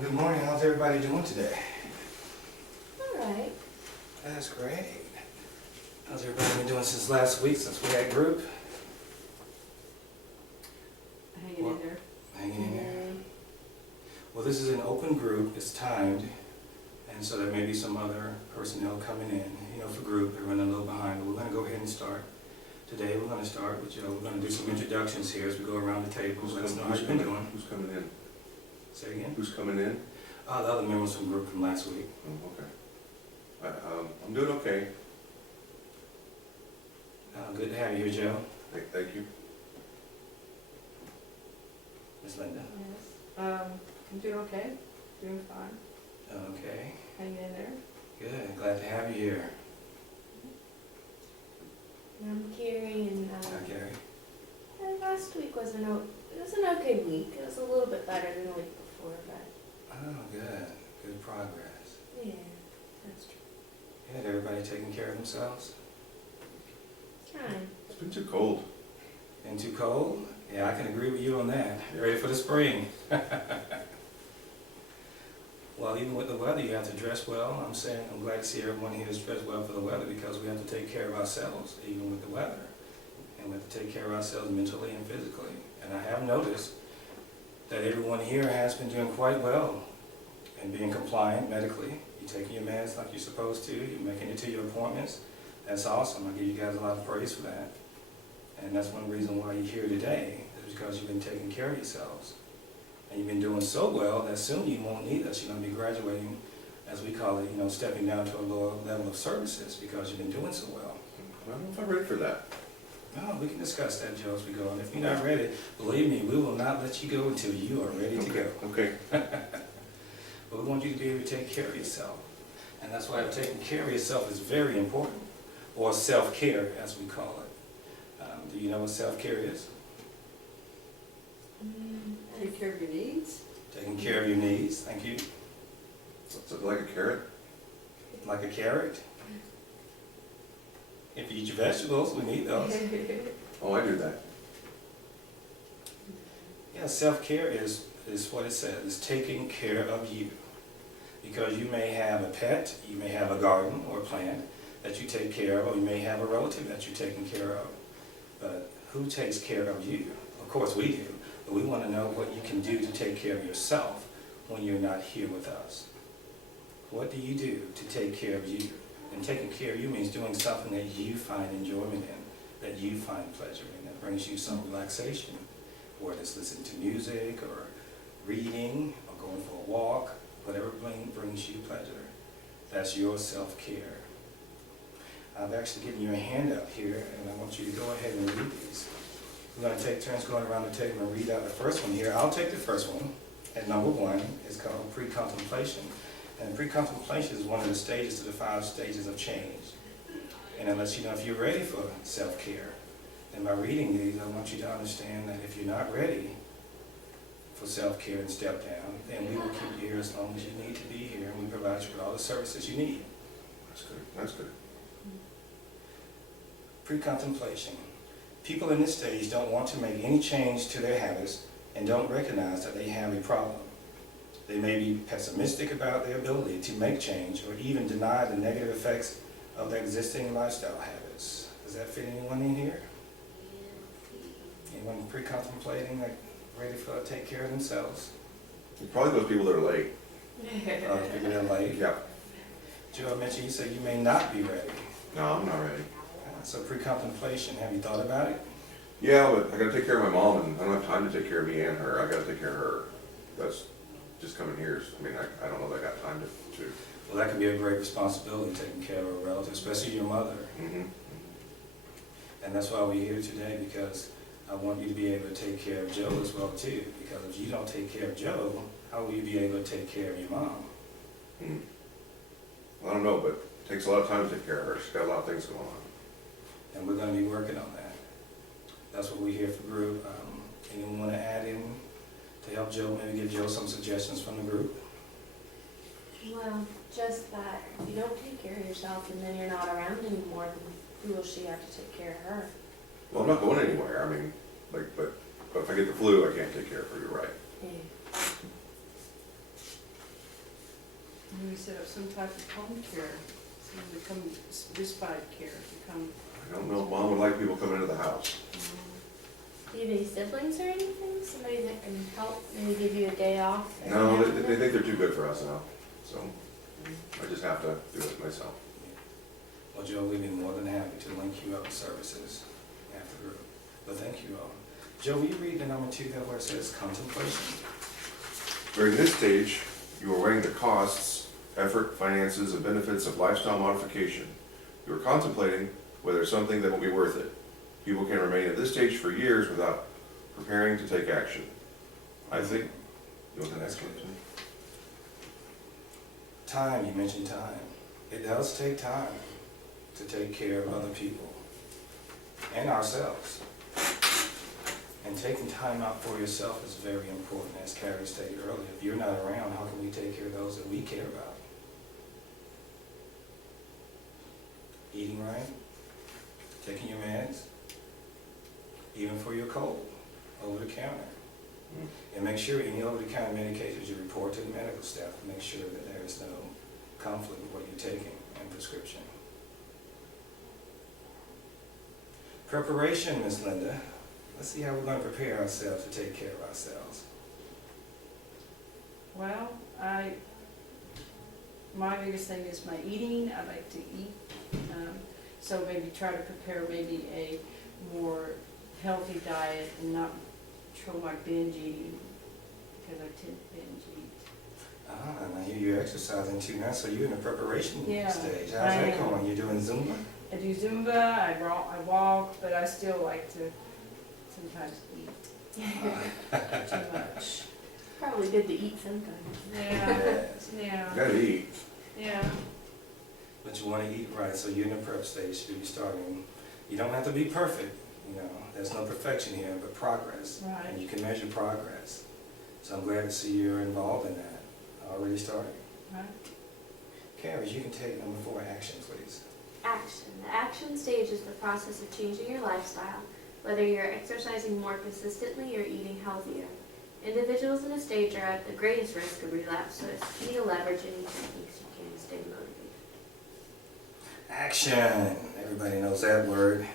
Good morning. How's everybody doing today? All right. That's great. How's everybody been doing since last week, since we had group? Hanging in there. Hanging in there. Well, this is an open group. It's timed. And so there may be some other personnel coming in, for group. They're running a little behind, but we're going to go ahead and start. Today we're going to start with Joe. We're going to do some introductions here as we go around the table. Let us know how you've been doing. Who's coming in? Say again? Who's coming in? The other members from group from last week. Oh, okay. I'm doing okay. Good to have you here, Joe. Thank you. Miss Linda. Yes. I'm doing okay. Doing fine. Okay. Hanging in there. Good. Glad to have you here. I'm Carrie, and Hi, Gary. last week was an okay week. It was a little bit better than the week before, but Oh, good. Good progress. yeah, that's true. Had everybody taking care of themselves? Time. It's been too cold. Been too cold? Yeah, I can agree with you on that. You ready for the spring? Well, even with the weather, you have to dress well. I'm glad to see everyone here is dressed well for the weather because we have to take care of ourselves, even with the weather. And we have to take care of ourselves mentally and physically. And I have noticed that everyone here has been doing quite well and being compliant medically. You're taking your meds like you're supposed to. You're making it to your appointments. That's awesome. I give you guys a lot of praise for that. And that's one reason why you're here today, is because you've been taking care of yourselves. And you've been doing so well that soon you won't need us. You're going to be graduating, as we call it, stepping down to a lower level of services because you've been doing so well. I don't know if I'm ready for that. No, we can discuss that, Joe, as we go. And if you're not ready, believe me, we will not let you go until you are ready to go. Okay. But we want you to be able to take care of yourself. And that's why taking care of yourself is very important, or self-care, as we call it. Do you know what self-care is? Take care of your needs. Taking care of your needs. Thank you. What's it, like a carrot? Like a carrot. If you eat your vegetables, we need those. Oh, I do that. Yeah, self-care is what it says. It's taking care of you. Because you may have a pet, you may have a garden or a plant that you take care of, or you may have a relative that you're taking care of. But who takes care of you? Of course we do. But we want to know what you can do to take care of yourself when you're not here with us. What do you do to take care of you? And taking care of you means doing something that you find enjoyment in, that you find pleasure in, that brings you some relaxation. Whether it's listening to music, or reading, or going for a walk, whatever brings you pleasure. That's your self-care. I've actually given you a handout here, and I want you to go ahead and read these. We're going to take turns going around the table and read out the first one here. I'll take the first one, and number one is called pre-contemplation. And pre-contemplation is one of the stages to the 5 stages of change. And it lets you know if you're ready for self-care. And by reading these, I want you to understand that if you're not ready for self-care and step down, then we will keep you here as long as you need to be here, and we provide you with all the services you need. That's good. That's good. Pre-contemplation. People in this stage don't want to make any change to their habits and don't recognize that they have a problem. They may be pessimistic about their ability to make change or even deny the negative effects of their existing lifestyle habits. Does that fit anyone in here? Anyone pre-contemplating, like ready to take care of themselves? Probably those people that are late. People that are late? Yeah. Joe, I mentioned you said you may not be ready. No, I'm not ready. So pre-contemplation, have you thought about it? Yeah, but I gotta take care of my mom, and I don't have time to take care of me and her. I gotta take care of her. That's just coming here. I mean, I don't know that I got time to. Well, that could be a great responsibility, taking care of a relative, especially your mother. Mm-hmm. And that's why we're here today, because I want you to be able to take care of Joe as well too. Because if you don't take care of Joe, how will you be able to take care of your mom? I don't know, but it takes a lot of time to take care of her. She's got a lot of things going on. And we're going to be working on that. That's what we're here for group. Anyone want to add in to help Joe, maybe give Joe some suggestions from the group? Well, just that if you don't take care of yourself and then you're not around anymore, then who will she have to take care of her? Well, I'm not going anywhere. I mean, but if I get the flu, I can't take care of her. You're right. Yeah. Maybe set up some type of home care, some become respite care, become. I don't know if Mom would like people coming into the house. Do you have any siblings or anything? Somebody that can help, maybe give you a day off? every No, now and they then? think they're too good for us now, so I just have to do it myself. Well, Joe, we'd be more than happy to link you up with services after. But thank you all. Joe, will you read the number 2 there where it says contemplation? During this stage, you are weighing the costs, effort, finances, and benefits of lifestyle modification. You are contemplating whether something that will be worth it. People can remain at this stage for years without preparing to take action. I think, you want the next one? Time, you mentioned time. It does take time to take care of other people and ourselves. And taking time out for yourself is very important, as Carrie stated earlier. If you're not around, how can we take care of those that we care about? Eating right, taking your meds, even for your cold, over the counter. And make sure any over-the-counter medications you report to the medical staff to make sure that there is no conflict with what you're taking and prescription. Preparation, Miss Linda. Let's see how we're going to prepare ourselves to take care of ourselves. Well, my biggest thing is my eating. I like to eat. So maybe try to prepare maybe a more healthy diet and not control my binge eating, because I tend to binge eat. And I hear you're exercising too now, so you're in the preparation Yeah, stage. How's I that am. going? You're doing Zumba? I do Zumba, I walk, but I still like to sometimes eat too much. Probably good to eat sometimes. Yeah, Yes. yeah, You gotta eat. yeah. But you want to eat right, so you're in the prep stage, so you're starting. You don't have to be perfect, there's no perfection here, but progress. Right. And you can measure progress. So I'm glad to see you're involved in that, already starting. Right. Carrie, you can take number 4, action, please. Action. The action stage is the process of changing your lifestyle, whether you're exercising more consistently or eating healthier. Individuals in this stage are at the greatest risk of relapse, so it's key to leverage any techniques you can to stay motivated. Action. Everybody knows that word.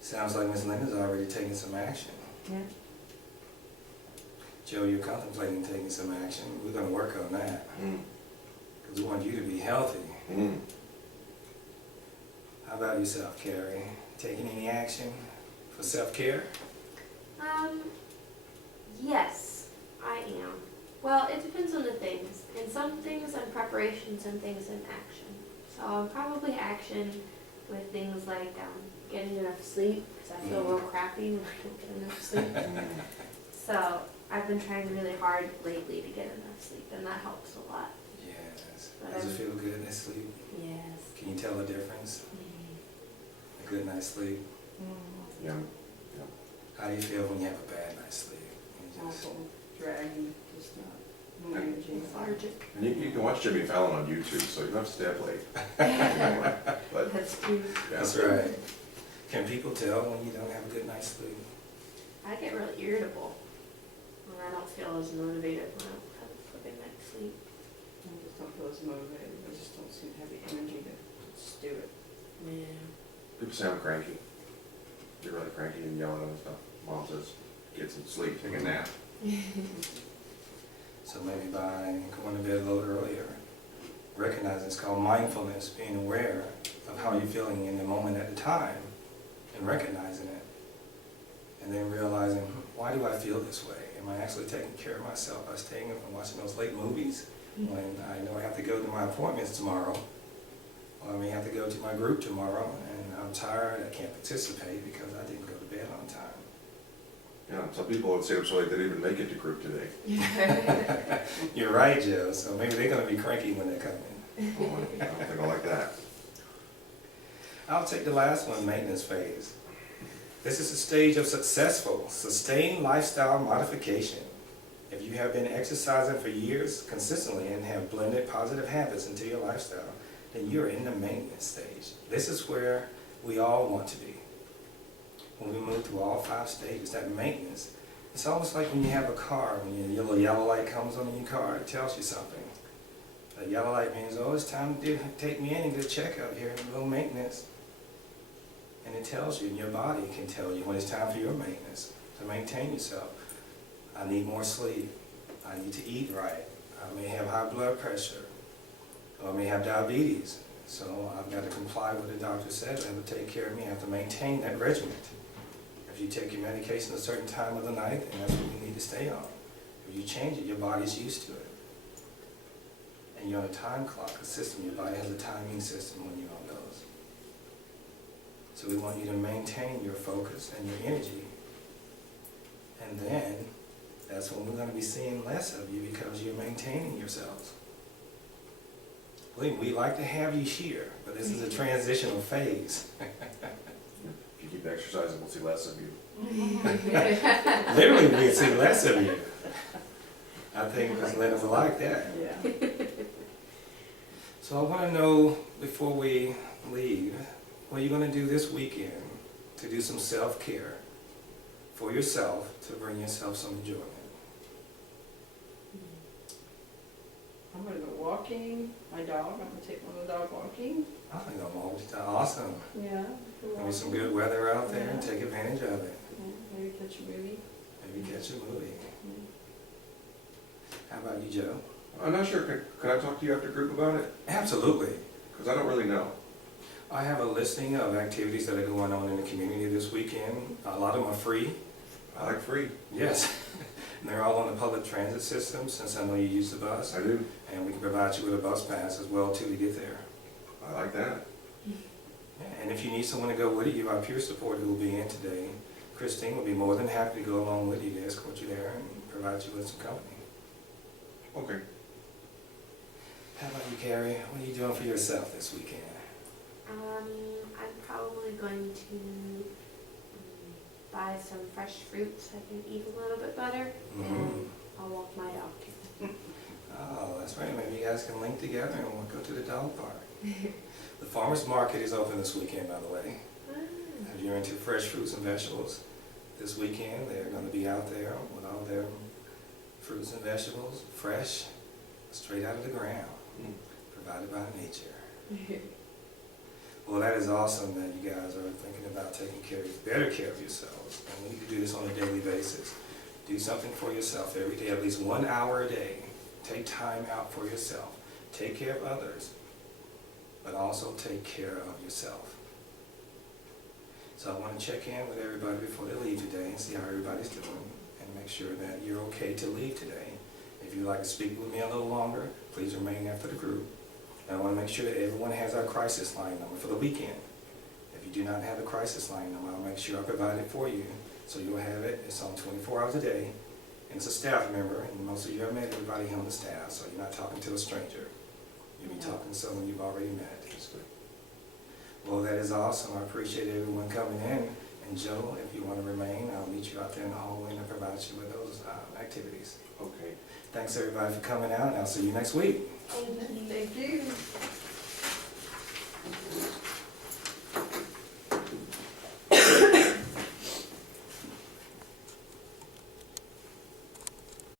Sounds like Miss Linda's already taking some action. Yeah. Joe, you're contemplating taking some action. We're going to work on that Mm. because we want you to be healthy. Mm. How about yourself, Carrie? Taking any action for self-care? Yes, I am. Well, it depends on the things. In some things I'm preparation, some things I'm action. So I'm probably action with things like getting enough sleep, because I feel real crappy when I don't get enough sleep. So I've been trying really hard lately to get enough sleep, and that helps a lot. Yes. But Does it I'm- feel good in sleep? Yes. Can you tell the difference? A good night's sleep? Mm, Yeah. How do you feel when you have a bad night's sleep? You just- awful, dragging, just not, no energy. Lethargic. And you can watch Jimmy Fallon on YouTube, so you don't have to stay up late. But, That's true. yeah. That's right. Can people tell when you don't have a good night's sleep? I get really irritable when I don't feel as motivated when I don't have a good night's sleep. I just don't feel as motivated, I just don't seem to have the energy to just do it. Yeah. People say I'm cranky. You're really cranky and yelling and stuff. Mom says, get some sleep, take a nap. So maybe by going to bed a little earlier, recognize it's called mindfulness, being aware of how you're feeling in the moment at the time and recognizing it. And then realizing, why do I feel this way? Am I actually taking care of myself by staying up and watching those late movies when I know I have to go to my appointments tomorrow? Or I may have to go to my group tomorrow and I'm tired, I can't participate because I didn't go to bed on time. Yeah, some people would stay up so late they didn't even make it to group today. You're right, Joe, so maybe they're gonna be cranky when they come in. Oh, I don't think I like that. I'll take the last one, maintenance phase. This is a stage of successful, sustained lifestyle modification. If you have been exercising for years consistently and have blended positive habits into your lifestyle, then you're in the maintenance stage. This is where we all want to be. When we move through all 5 stages, that maintenance, it's almost like when you have a car, when your little yellow light comes on in your car, it tells you something. The yellow light means, oh, it's time to take me in and get a checkup here, a little maintenance. And it tells you, and your body can tell you when it's time for your maintenance, to maintain yourself. I need more sleep. I need to eat right. I may have high blood pressure. Or I may have diabetes. So I've got to comply with what the doctor said. They have to take care of me. I have to maintain that regimen. If you take your medication at a certain time of the night, then that's what you need to stay on. If you change it, your body's used to it. And you're on a time clock, a system. Your body has a timing system when you're on those. So we want you to maintain your focus and your energy. And then, that's when we're going to be seeing less of you because you're maintaining yourselves. Believe me, we like to have you here, but this is a transitional phase. If you keep exercising, we'll see less of you. Literally, we'll see less of you. I think Ms. Linda will like that. Yeah. So I want to know, before we leave, what are you going to do this weekend to do some self-care for yourself, to bring yourself some enjoyment? I'm gonna go walking, my dog, I'm gonna take my little dog walking. I think I'm always awesome. Yeah. There'll be some good weather out there, and take advantage of it. Yeah, maybe catch a movie. Maybe catch a movie. Yeah. How about you, Joe? I'm not sure, could I talk to you after group about it? Absolutely. Because I don't really know. I have a listing of activities that are going on in the community this weekend. A lot of them are free. I like free. Yes. And they're all on the public transit system, since I know you use the bus. I do. And we can provide you with a bus pass as well, too, to get there. I like that. Yeah, and if you need someone to go with you, you have our peer support who will be in today. Christine will be more than happy to go along with you to escort you there and provide you with some company. Okay. How about you, Carrie? What are you doing for yourself this weekend? I'm probably going to buy some fresh fruit so I can eat a little bit better, and I'll walk my dog too. Oh, that's right. Maybe you guys can link together and we'll go to the dog park. The farmer's market is open this weekend, by the way. If you're into fresh fruits and vegetables, this weekend they're going to be out there with all their fruits and vegetables, fresh, straight out of the ground, provided by nature. Well, that is awesome that you guys are thinking about taking better care of yourselves. And we need to do this on a daily basis. Do something for yourself every day, at least 1 hour a day. Take time out for yourself. Take care of others, but also take care of yourself. So I want to check in with everybody before they leave today and see how everybody's doing, and make sure that you're okay to leave today. If you'd like to speak with me a little longer, please remain after the group. And I want to make sure that everyone has our crisis line number for the weekend. If you do not have a crisis line number, I'll make sure I provide it for you, so you'll have it. It's on 24 hours a day, and it's a staff member, and most of you have met everybody on the staff, so you're not talking to a stranger. You'll be talking to someone you've already met. Well, that is awesome. I appreciate everyone coming in. And Joe, if you want to remain, I'll meet you out there in the hallway and provide you with those activities. Okay. Thanks everybody for coming out, and I'll see you next week. Thank you. Thank you.